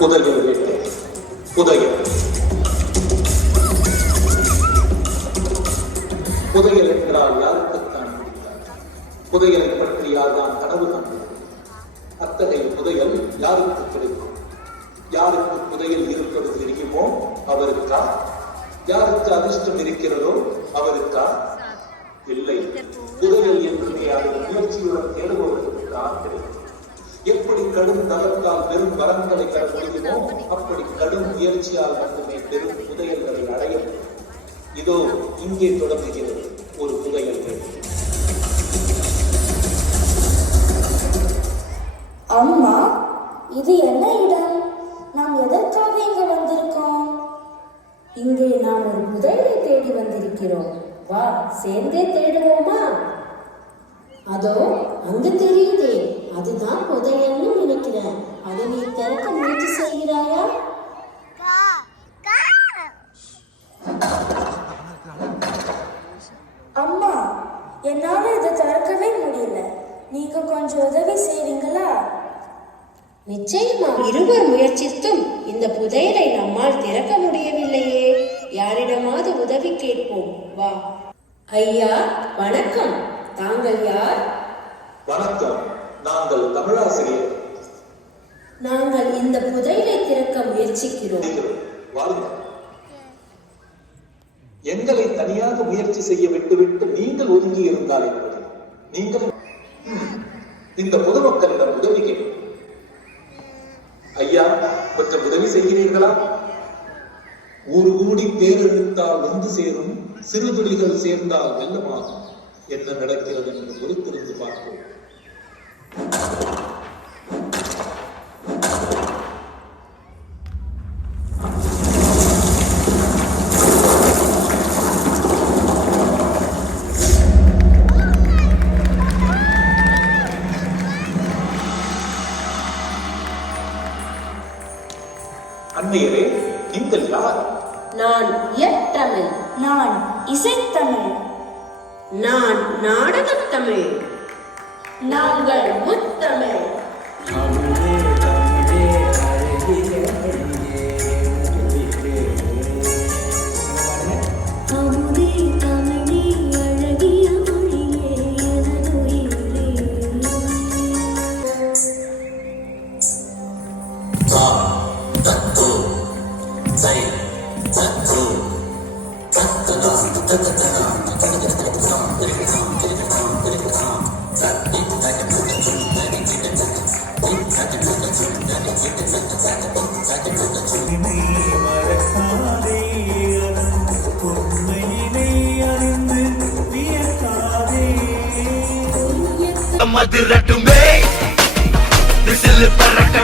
புதையல் வேட்டை. புதையல் புதையல் என்றால் யாருக்குத்தான் பிடித்தார்? புதையலை பற்றி யார்தான் கனவு கண்டது? அத்தகைய புதையல் யாருக்கு கிடைக்கும்? யாருக்கு புதையல் இருப்பது தெரியுமோ அவருக்கா? யாருக்கு அதிர்ஷ்டம் இருக்கிறதோ அவருக்கா? இல்லை, புதையல் என்றுமே அது முயற்சியுடன் தேடுபவர்களுக்கு தான் கிடைக்கும். எப்படி கடும் தவத்தால் பெரும் வரங்களை பெற முடியுமோ அப்படி கடும் முயற்சியால் மட்டுமே பெரும் புதையல்களை அடைய முடியும். இதோ இங்கே தொடங்குகிறது ஒரு புதையல். அம்மா, இது என்ன இடம்? நாம் எதற்காக இங்கு வந்திருக்கோம்? இங்கே நாம் ஒரு புதையலை தேடி வந்திருக்கிறோம். வா, சேர்ந்தே தேடுவோமா? அதோ அங்கு தெரியுதே, அதுதான் புதையல்னு நினைக்கிறேன். அதை நீ திறக்க முயற்சி செய்கிறாயா? அம்மா, என்னால இதை திறக்கவே முடியல. நீங்க கொஞ்சம் உதவி செய்றீங்களா? நிச்சயமா. இருவர் முயற்சித்தும் இந்த புதையலை நம்மால் திறக்க முடியவில்லையே. யாரிடமாவது உதவி கேட்போம். வா. ஐயா வணக்கம். தாங்கள் யார்? வணக்கம், நாங்கள் தமிழாசிரியர். நாங்கள் இந்த புதையலை திறக்க முயற்சிக்கிறோம். எங்களை தனியாக முயற்சி செய்ய விட்டுவிட்டு நீங்கள் ஒதுங்கி இருந்தால் எப்படி? நீங்கள் இந்த பொதுமக்களிடம் உதவி கேட்கும். ஐயா, கொஞ்சம் உதவி செய்கிறீர்களா? ஊர் கூடி பேரெழுத்தால் வந்து சேரும், சிறு துளிகள் சேர்ந்தால் வெள்ளமாகும். என்ன நடக்கிறது என்று பொறுத்திருந்து பார்ப்போம். அன்னையரே, நீங்கள் யார்? நான் இயற்றமிழ். நான் இசைத்தமிழ். நான் நாடகத்தமிழ். நாங்கள் முத்தமிழ். அமுதே தமிழே அழகிய மொழியே எனதுயிரே. மதுரட்டுமே விசில் பறக்க